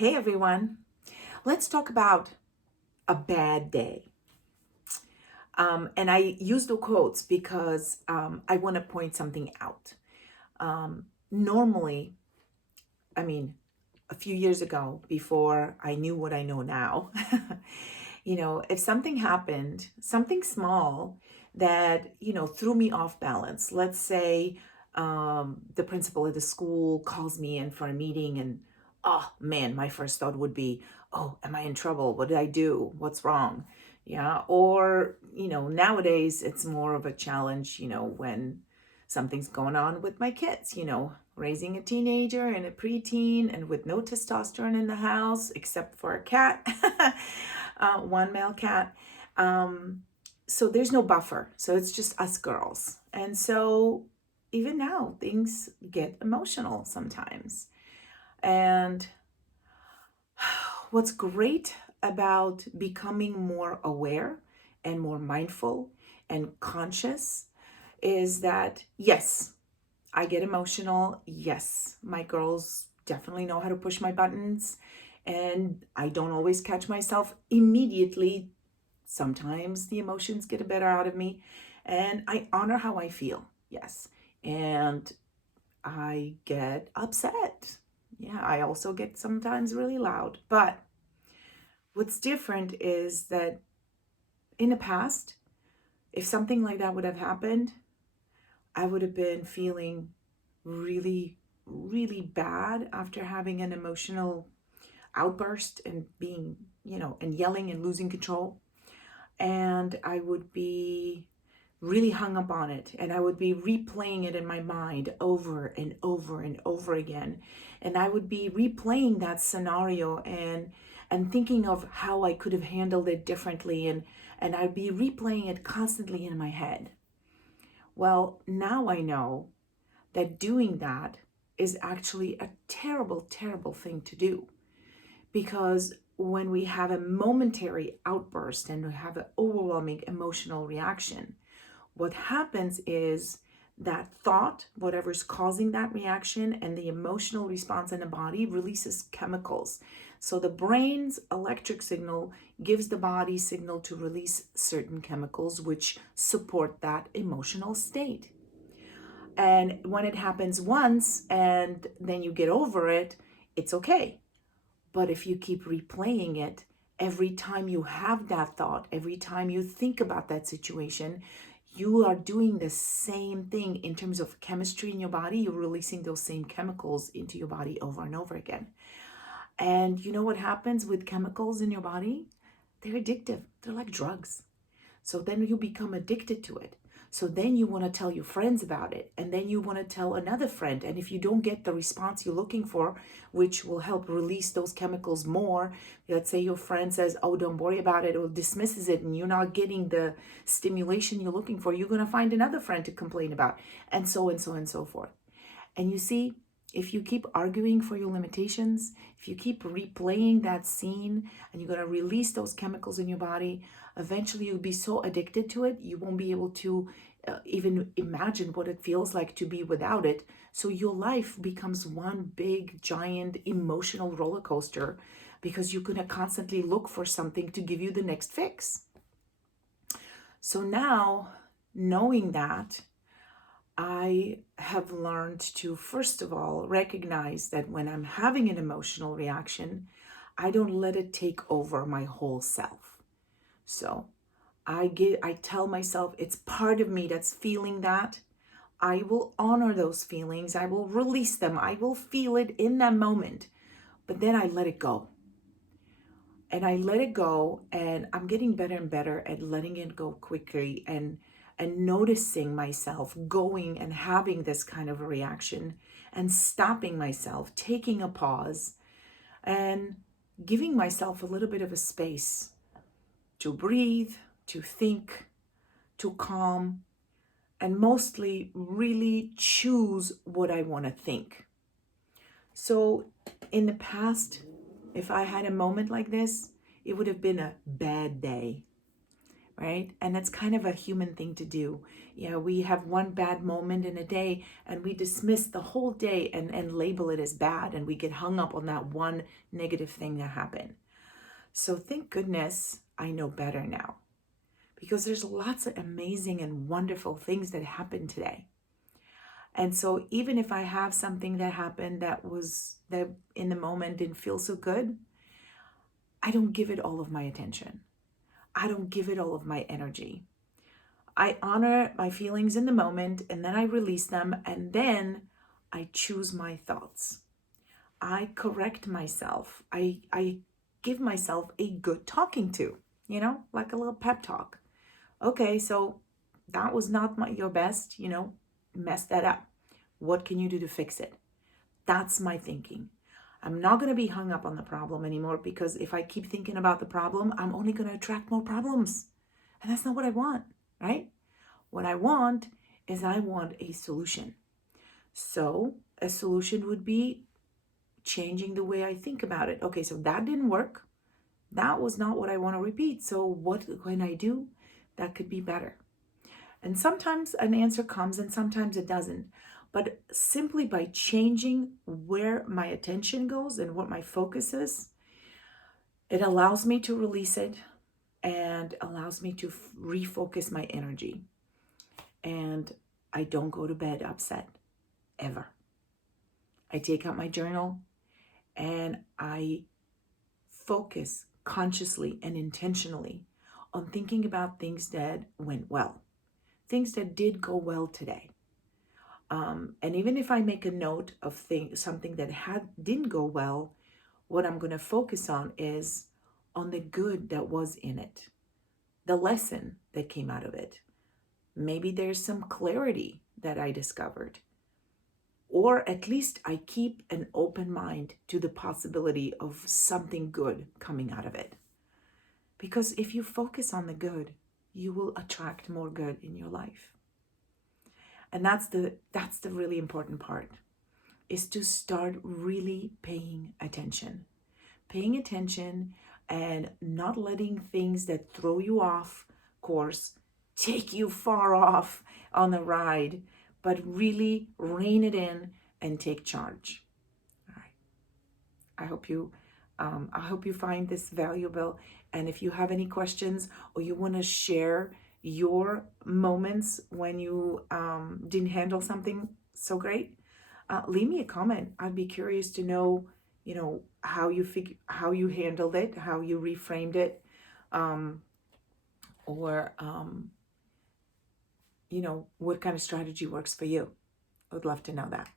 Hey everyone, let's talk about a bad day. And I use the quotes because I want to point something out. Normally, I mean, a few years ago, before I knew what I know now, if something happened, something small that, threw me off balance, let's say the principal of the school calls me in for a meeting and, oh man, my first thought would be, oh, am I in trouble? What did I do? What's wrong? Yeah. Or, nowadays it's more of a challenge, when something's going on with my kids, raising a teenager and a preteen and with no testosterone in the house except for a cat, one male cat. So there's no buffer. So it's just us girls. And so even now, things get emotional sometimes. And what's great about becoming more aware and more mindful and conscious is that, yes, I get emotional. Yes, my girls definitely know how to push my buttons, and I don't always catch myself immediately. Sometimes the emotions get a better out of me, and I honor how I feel. Yes, and I get upset. Yeah, I also get sometimes really loud. But what's different is that in the past, if something like that would have happened, I would have been feeling really, really bad after having an emotional outburst and being, and yelling and losing control. And I would be really hung up on it. And I would be replaying it in my mind over and over and over again. And I would be replaying that scenario and thinking of how I could have handled it differently. And I'd be replaying it constantly in my head. Well, now I know that doing that is actually a terrible, terrible thing to do. Because when we have a momentary outburst and we have an overwhelming emotional reaction, what happens is that thought, whatever's causing that reaction, and the emotional response in the body releases chemicals. So the brain's electric signal gives the body signal to release certain chemicals which support that emotional state. And when it happens once and then you get over it, it's okay. But if you keep replaying it, every time you have that thought, every time you think about that situation, you are doing the same thing in terms of chemistry in your body. You're releasing those same chemicals into your body over and over again. And you know what happens with chemicals in your body? They're addictive. They're like drugs. So then you become addicted to it. So then you want to tell your friends about it. And then you want to tell another friend. And if you don't get the response you're looking for, which will help release those chemicals more, let's say your friend says, oh, don't worry about it, or dismisses it, and you're not getting the stimulation you're looking for, you're going to find another friend to complain about, and so and so and so forth. And you see, if you keep arguing for your limitations, if you keep replaying that scene and you're going to release those chemicals in your body, eventually you'll be so addicted to it, you won't be able to even imagine what it feels like to be without it. So your life becomes one big, giant emotional roller coaster because you're going to constantly look for something to give you the next fix. So now, knowing that, I have learned to, first of all, recognize that when I'm having an emotional reaction, I don't let it take over my whole self. So I tell myself it's part of me that's feeling that. I will honor those feelings. I will release them. I will feel it in that moment. But then I let it go. And I let it go, and I'm getting better and better at letting it go quickly and noticing myself going and having this kind of a reaction and stopping myself, taking a pause and giving myself a little bit of a space to breathe, to think, to calm, and mostly really choose what I want to think. So in the past, if I had a moment like this, it would have been a bad day, right? And that's kind of a human thing to do. Yeah, we have one bad moment in a day and we dismiss the whole day and label it as bad, and we get hung up on that one negative thing that happened. So thank goodness I know better now, because there's lots of amazing and wonderful things that happen today. And so even if I have something that happened that in the moment didn't feel so good, I don't give it all of my attention. I don't give it all of my energy. I honor my feelings in the moment, and then I release them, and then I choose my thoughts. I correct myself. I give myself a good talking to, like a little pep talk. Okay, so that was not your best, mess that up. What can you do to fix it? That's my thinking. I'm not going to be hung up on the problem anymore, because if I keep thinking about the problem, I'm only going to attract more problems. And that's not what I want, right? What I want is I want a solution. So a solution would be changing the way I think about it. Okay, so that didn't work. That was not what I want to repeat. So what can I do that could be better? And sometimes an answer comes and sometimes it doesn't. But simply by changing where my attention goes and what my focus is, it allows me to release it and allows me to refocus my energy. And I don't go to bed upset, ever. I take out my journal and I focus consciously and intentionally on thinking about things that went well, things that did go well today. And even if I make a note of something that didn't go well, what I'm going to focus on is on the good that was in it, the lesson that came out of it. Maybe there's some clarity that I discovered, or at least I keep an open mind to the possibility of something good coming out of it. Because if you focus on the good, you will attract more good in your life. And that's the really important part, is to start really paying attention. Paying attention and not letting things that throw you off course take you far off on the ride, but really rein it in and take charge. All right. I hope you find this valuable. And if you have any questions or you want to share your moments when you didn't handle something so great, leave me a comment. I'd be curious to know, how you handled it, how you reframed it, or what kind of strategy works for you. I would love to know that.